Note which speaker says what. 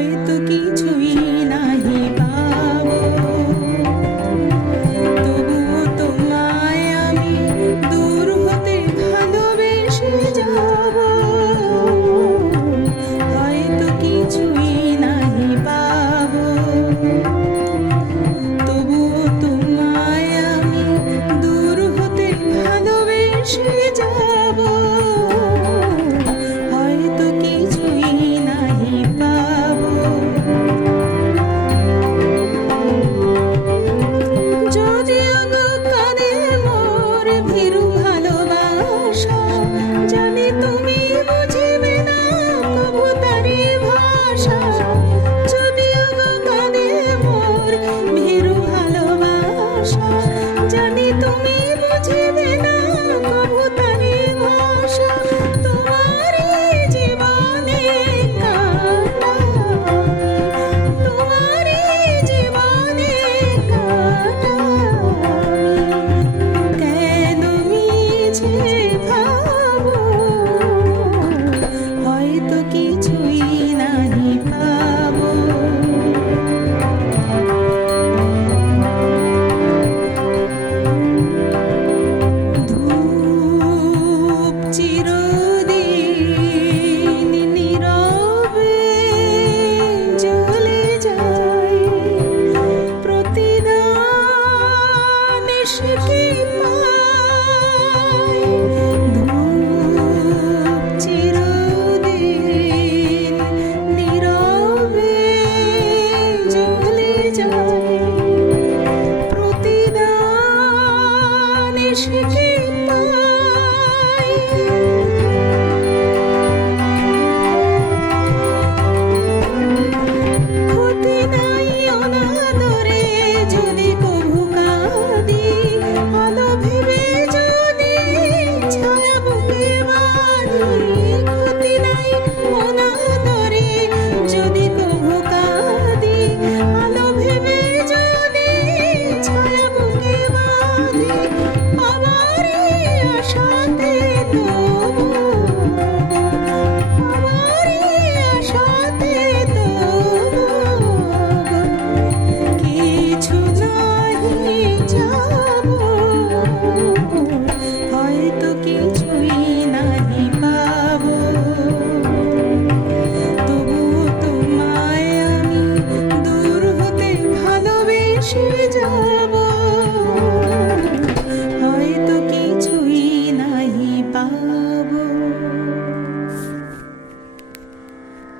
Speaker 1: হয়তো কিছু সে পা কিছু নাহি